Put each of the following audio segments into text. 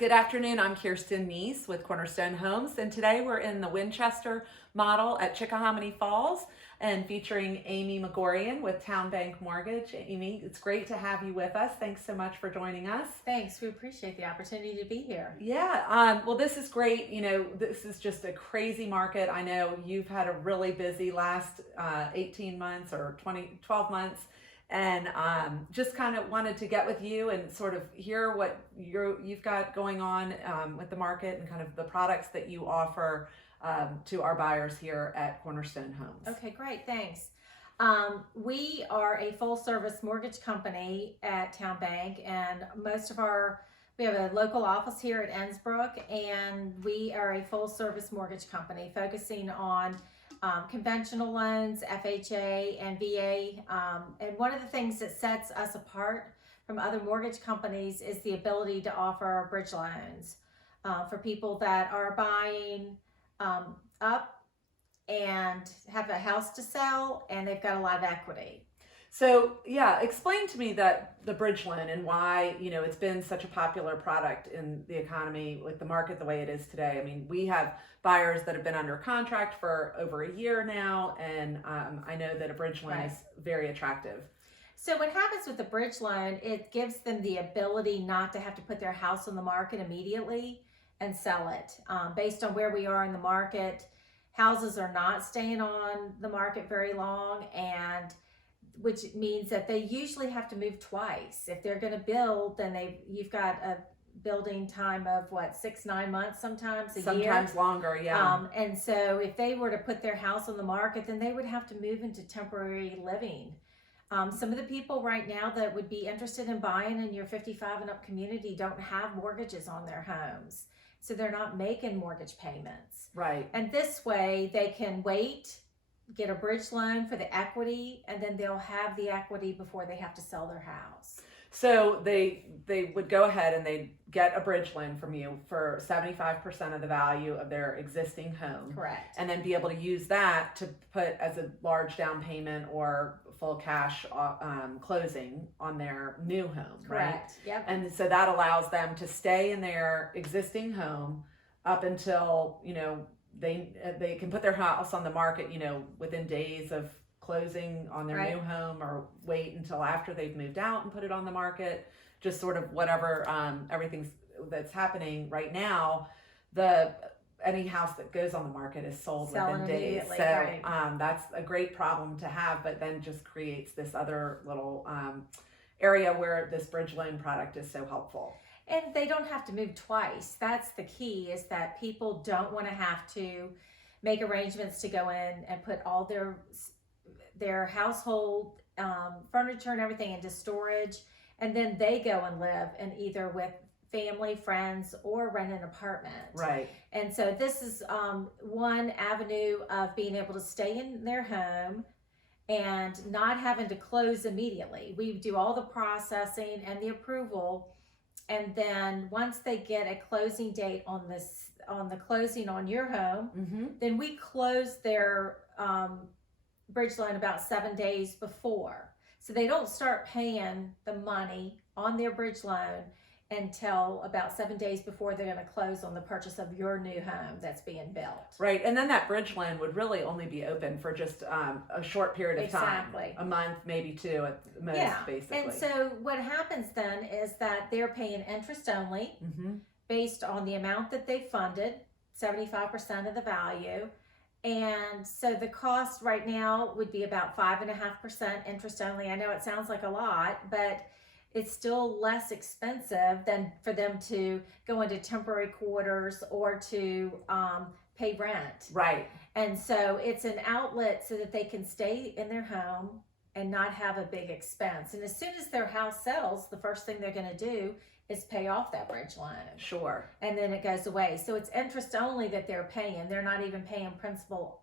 Good afternoon. I'm Kirsten Neese with Cornerstone Homes, and today we're in the Winchester model at Chickahominy Falls and featuring Amy Magorian with Towne Bank Mortgage. Amy, it's great to have you with us. Thanks so much for joining us. Thanks. We appreciate the opportunity to be here. Yeah, well, this is great. This is just a crazy market. I know you've had a really busy last 18 months or 12 months. And just kind of wanted to get with you and sort of hear what you've got going on with the market and kind of the products that you offer to our buyers here at Cornerstone Homes. Okay, great. Thanks. We are a full service mortgage company at Towne Bank, and we have a local office here at Ensbrook, and we are a full service mortgage company focusing on conventional loans, FHA, and VA. And one of the things that sets us apart from other mortgage companies is the ability to offer bridge loans for people that are buying up and have a house to sell and they've got a lot of equity. So yeah, explain to me the bridge loan and why, it's been such a popular product in the economy with the market the way it is today. I mean, we have buyers that have been under contract for over a year now, and I know that a bridge loan is very attractive. So what happens with the bridge loan, it gives them the ability not to have to put their house on the market immediately and sell it. Based on where we are in the market, houses are not staying on the market very long, and which means that they usually have to move twice. If they're going to build, then you've got a building time of 6-9 months, sometimes a year. Sometimes longer, yeah. And so if they were to put their house on the market, then they would have to move into temporary living. Some of the people right now that would be interested in buying in your 55 and up community don't have mortgages on their homes. So they're not making mortgage payments. Right. And this way they can wait, get a bridge loan for the equity, and then they'll have the equity before they have to sell their house. So they would go ahead and they'd get a bridge loan from you for 75% of the value of their existing home. Correct. And then be able to use that to put as a large down payment or full cash closing on their new home. Correct. Right? Yep. And so that allows them to stay in their existing home up until, they can put their house on the market, within days of closing on their new home, or wait until after they've moved out and put it on the market. Just sort of whatever everything that's happening right now, any house that goes on the market is sold within days. So that's a great problem to have, but then just creates this other little area where this bridge loan product is so helpful. And they don't have to move twice. That's the key, is that people don't want to have to make arrangements to go in and put all their household furniture and everything into storage, and then they go and live in either with family, friends, or rent an apartment. Right. And so this is one avenue of being able to stay in their home and not having to close immediately. We do all the processing and the approval. And then once they get a closing date on the closing on your home, then we close their bridge loan about 7 days before. So they don't start paying the money on their bridge loan until about 7 days before they're going to close on the purchase of your new home that's being built. Right. And then that bridge loan would really only be open for just a short period of time. Exactly. A month, maybe two at most, basically. And so what happens then is that they're paying interest only based on the amount that they funded, 75% of the value. And so the cost right now would be about 5.5% interest only. I know it sounds like a lot, but it's still less expensive than for them to go into temporary quarters or to pay rent. Right. And so it's an outlet so that they can stay in their home and not have a big expense. And as soon as their house sells, the first thing they're going to do is pay off that bridge loan. Sure. And then it goes away. So it's interest only that they're paying. They're not even paying principal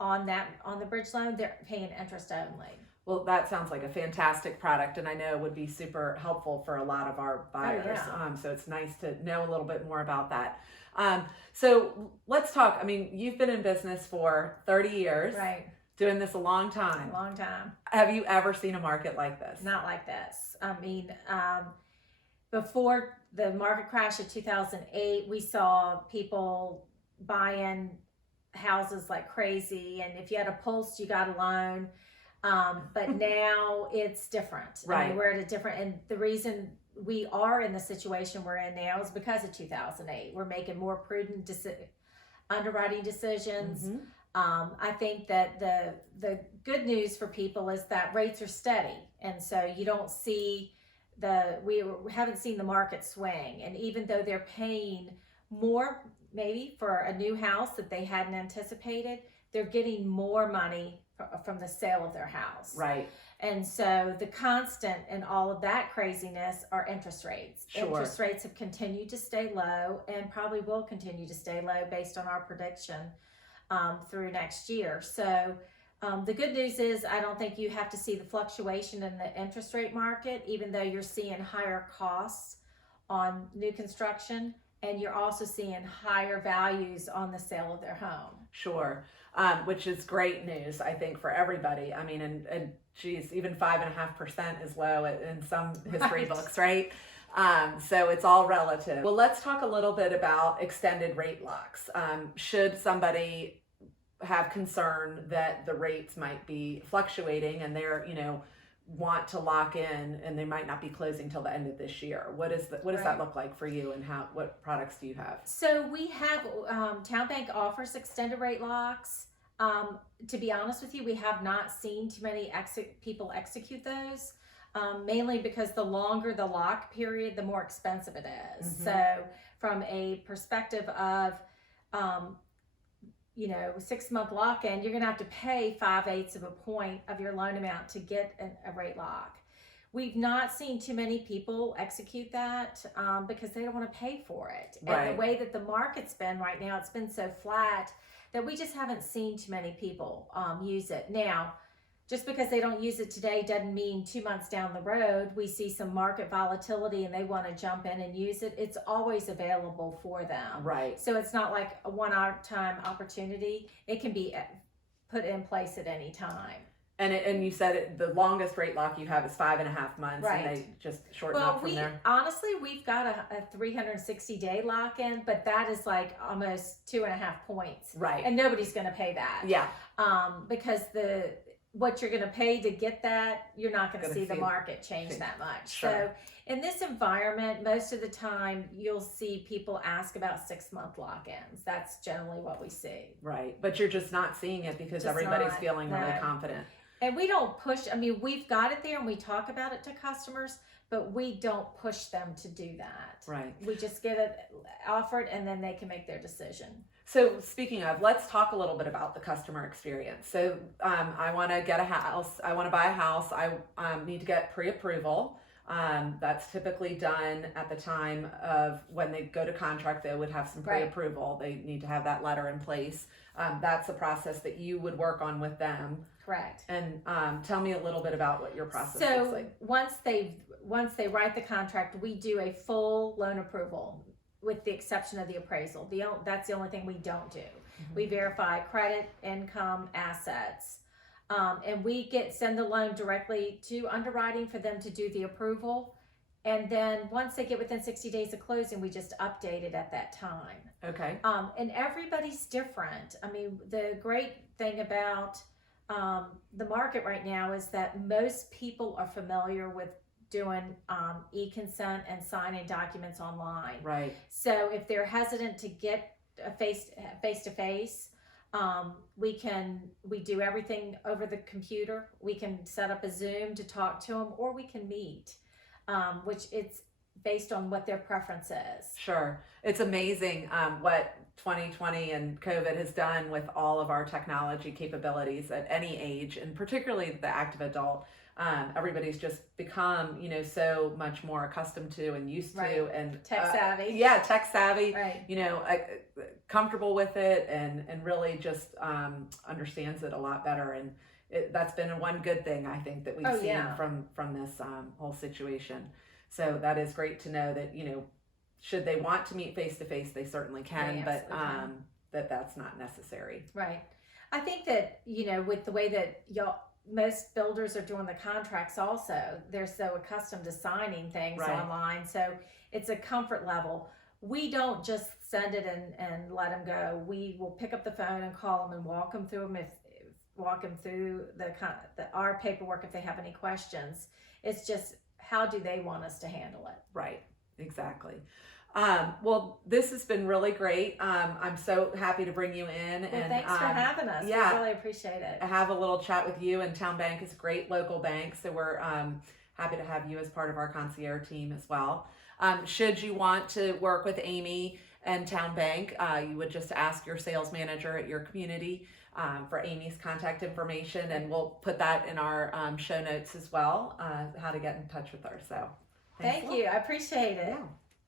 on the bridge loan. They're paying interest only. Well, that sounds like a fantastic product, and I know it would be super helpful for a lot of our buyers. So it's nice to know a little bit more about that. So let's talk. I mean, you've been in business for 30 years. Right. Doing this a long time. A long time. Have you ever seen a market like this? Not like this. I mean, before the market crash of 2008, we saw people buying houses like crazy, and if you had a pulse, you got a loan. But now it's different. Right. I mean, we're at a different, and the reason we are in the situation we're in now is because of 2008. We're making more prudent underwriting decisions. Mm-hmm. I think that the good news for people is that rates are steady, and so you don't see we haven't seen the market swing. And even though they're paying more maybe for a new house that they hadn't anticipated, they're getting more money from the sale of their house. Right. And so the constant in all of that craziness are interest rates. Sure. Interest rates have continued to stay low and probably will continue to stay low based on our prediction through next year. So the good news is I don't think you have to see the fluctuation in the interest rate market, even though you're seeing higher costs on new construction, and you're also seeing higher values on the sale of their home. Sure. Which is great news, I think, for everybody. I mean, and geez, even 5.5% is low in some history Right. books, right? So it's all relative. Well, let's talk a little bit about extended rate locks. Should somebody have concern that the rates might be fluctuating and they're, want to lock in and they might not be closing till the end of this year, what does Right. that look like for you, and what products do you have? So we have Towne Bank offers extended rate locks. To be honest with you, we have not seen too many people execute those, mainly because the longer the lock period, the more expensive it is. Mm-hmm. So from a perspective of 6-month lock-in, you're going to have to pay 5/8 of a point of your loan amount to get a rate lock. We've not seen too many people execute that because they don't want to pay for it. Right. And the way that the market's been right now, it's been so flat that we just haven't seen too many people use it. Now, just because they don't use it today doesn't mean 2 months down the road we see some market volatility and they want to jump in and use it. It's always available for them. Right. So it's not like a one-time opportunity. It can be put in place at any time. And you said the longest rate lock you have is 5.5 months, Right. and they just shorten up from there. Honestly, we've got a 360-day lock-in, but that is like almost 2.5 points. Right. And nobody's going to pay that. Yeah. Because what you're going to pay to get that, you're not going to see the market change that much. Sure. So in this environment, most of the time you'll see people ask about 6-month lock-ins. That's generally what we see. Right. But you're just not seeing it because Just everybody's not, feeling really no. confident. And we don't push, we've got it there and we talk about it to customers, but we don't push them to do that. Right. We just get it offered and then they can make their decision. So speaking of, let's talk a little bit about the customer experience. So I want to get a house. I want to buy a house. I need to get pre-approval. That's typically done at the time of when they go to contract. They would have some pre-approval. Right. They need to have that letter in place. That's a process that you would work on with them. Correct. And tell me a little bit about what your process looks like. Once they write the contract, we do a full loan approval, with the exception of the appraisal. That's the only thing we don't do. Mm-hmm. We verify credit, income, assets, and we send the loan directly to underwriting for them to do the approval. And then once they get within 60 days of closing, we just update it at that time. Okay. And everybody's different. The great thing about the market right now is that most people are familiar with doing e-consent and signing documents online. Right. So if they're hesitant to get a face-to-face, we do everything over the computer. We can set up a Zoom to talk to them, or we can meet, which it's based on what their preference is. Sure. It's amazing what 2020 and COVID has done with all of our technology capabilities at any age, and particularly the active adult. Everybody's just become, so much more accustomed to and used to, and tech savvy. Yeah, tech savvy. Right. Comfortable with it, and really just understands it a lot better. And that's been one good thing I think that we've seen from this whole situation. So that is great to know that should they want to meet face to face, they certainly can, but that's not necessary. Right. I think that with the way that most builders are doing the contracts also. They're so accustomed to signing things Right. online. So it's a comfort level. We don't just send it and let them go. We will pick up the phone and call them and walk them through our paperwork if they have any questions. It's just, how do they want us to handle it? Right, exactly. Well, this has been really great. I'm so happy to bring you in. Well, and thanks for having us. yeah. We really appreciate it. Have a little chat with you. And Towne Bank is a great local bank, so we're happy to have you as part of our concierge team as well. Should you want to work with Amy and Towne Bank, you would just ask your sales manager at your community for Amy's contact information, and we'll put that in our show notes as well, how to get in touch with her. So thank you. I appreciate it. Yeah.